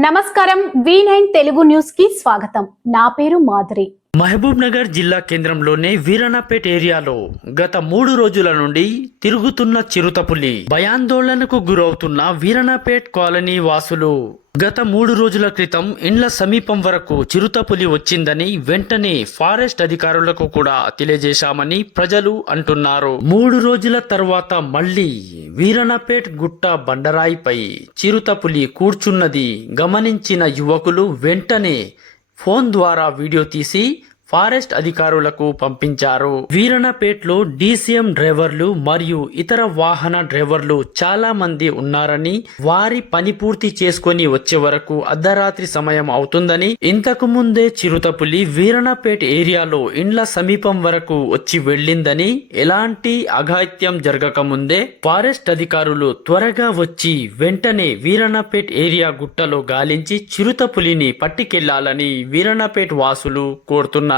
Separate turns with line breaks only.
నమస్కారం V nine Telugu న్యూస్కి స్వాగతం. నా పేరు మాధురి.
మహబూబ్ నగర్ జిల్లా కేంద్రంలోనే వీరన్నపేట్ ఏరియాలో గత మూడు రోజుల నుండి తిరుగుతున్న చిరుతపులి భయాందోళనకు గురవుతున్న వీరన్నపేట్ కాలనీ వాసులు. గత మూడు రోజుల క్రితం ఇండ్ల సమీపం వరకు చిరుతపులి వచ్చిందని వెంటనే ఫారెస్ట్ అధికారులకు కూడా తెలియజేశామని ప్రజలు అంటున్నారు. మూడు రోజుల తర్వాత మళ్ళీ వీరనపేట్ గుట్ట బండరాయిపై చిరుతపులి కూర్చున్నది గమనించిన యువకులు వెంటనే ఫోన్ ద్వారా వీడియో తీసి ఫారెస్ట్ అధికారులకు పంపించారు. వీరణపేట్లో డీసీఎం డ్రైవర్లు మరియు ఇతర వాహన డ్రైవర్లు చాలా మంది ఉన్నారని వారి పని పూర్తి చేసుకొని వచ్చే వరకు అర్ధరాత్రి సమయం అవుతుందని ఇంతకు ముందే చిరుతపులి వీరణపేట ఏరియాలో ఇండ్ల సమీపం వరకు వచ్చి వెళ్ళిందని ఎలాంటి అఘాయిత్యం జరగకముందే ఫారెస్ట్ అధికారులు త్వరగా వచ్చి వెంటనే వీరణపేట్ ఏరియా గుట్టలో గాలించి చిరుతపులిని పట్టికెళ్ళాలని వీరణపేట్ వాసులు కోరుతున్నారు.